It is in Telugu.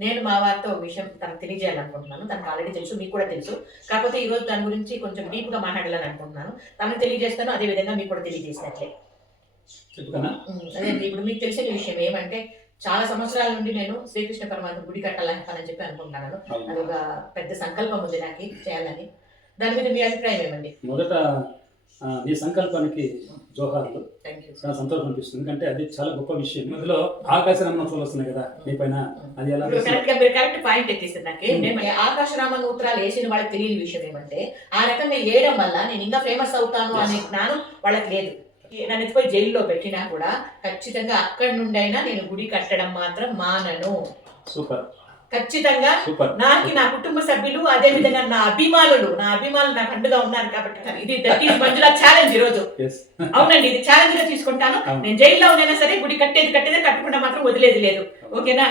నేను మా వారితో ఒక విషయం తనకు తెలియజేయాలనుకుంటున్నాను. తనకు ఆల్రెడీ తెలుసు మీకు కూడా తెలుసు. కాకపోతే ఈ రోజు దాని గురించి కొంచెం డీప్గా మాట్లాడాలని అనుకుంటున్నాను తనకు తెలియజేస్తాను అదే విధంగా మీకు కూడా తెలియజేసినట్లే. అదే ఇప్పుడు మీకు తెలిసిన విషయం ఏమంటే చాలా సంవత్సరాల నుండి నేను శ్రీకృష్ణ పరమాత్మ గుడి కట్టాలని చెప్పి అనుకుంటున్నాను. అది ఒక పెద్ద సంకల్పం ఉంది నాకు చేయాలని. దాని మీద మీ అభిప్రాయం ఏమండి? మొదట నీ సంకల్పానికి జోహార్లు. చాలా సంతోషం అనిపిస్తుంది. ఎందుకంటే అది చాలా గొప్ప విషయం. ఇందులో ఆకాశ నమ్మకాలు వస్తున్నాయి కదా నీ పైన అది ఎలా కరెక్ట్ పాయింట్ ఎత్తేసింది నాకు నేను ఆకాశరామ నూత్రాలు వేసిన వాళ్ళకి తెలియని విషయం ఏమంటే ఆ రకంగా వేయడం వల్ల నేను ఇంకా ఫేమస్ అవుతాను అనే జ్ఞానం వాళ్ళకి లేదు. నన్ను ఎత్తుపోయి జైల్లో పెట్టినా కూడా ఖచ్చితంగా అక్కడి నుండి అయినా నేను గుడి కట్టడం మాత్రం మానను. సూపర్. ఖచ్చితంగా నాకు నా కుటుంబ సభ్యులు అదే విధంగా నా అభిమానులు నా అభిమానులు నాకు అండగా ఉన్నారు కాబట్టి ఇది దట్ ఈస్ మంజుల ఛాలెంజ్ ఈ రోజు అవునండి ఇది ఛాలెంజ్గా తీసుకుంటాను. నేను జైల్లో ఉన్నైనా సరే గుడి కట్టేది కట్టేదే కట్టకుండా మాత్రం వదిలేది లేదు. ఓకేనా?